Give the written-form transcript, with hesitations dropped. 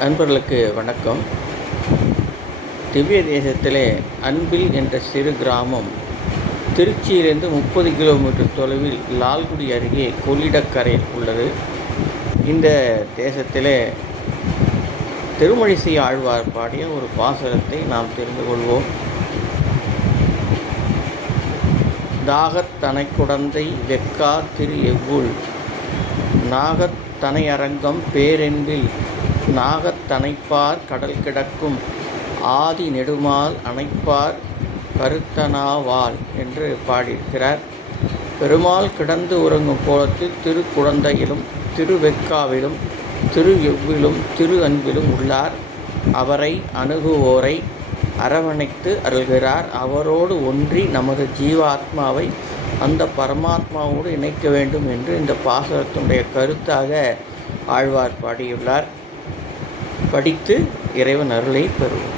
நண்பர்களுக்கு வணக்கம். திவ்ய தேசத்திலே அன்பில் என்ற சிறு கிராமம் திருச்சியிலிருந்து 30 கிலோமீட்டர் தொலைவில் லால்குடி அருகே கொள்ளிடக்கரையில் உள்ளது. இந்த தேசத்திலே திருமழிசை ஆழ்வார் பாடிய ஒரு பாசுரத்தை நாம் தெரிந்து கொள்வோம். தாகத்தனை குடந்தை வெக்கா திரு எவ்வுள் நாகத்தனை அரங்கம் பேரென்பில் நாகத்தனைப்பார் கடல் கிடக்கும் ஆதி நெடுமால் அணைப்பார் கருத்தனாவால் என்று பாடியிருக்கிறார். பெருமாள் கிடந்து உறங்கும் கோலத்தில் திருக்குடந்தையிலும் திருவெக்காவிலும் திரு எவ்விலும் திரு அன்பிலும் உள்ளார். அவரை அணுகுவோரை அரவணைத்து அருள்கிறார். அவரோடு ஒன்றி நமது ஜீவாத்மாவை அந்த பரமாத்மாவோடு இணைக்க வேண்டும் என்று இந்த பாசுரத்தினுடைய கருத்தாக ஆழ்வார் பாடியுள்ளார். படித்து இறைவன் அருளை பெறுவோம்.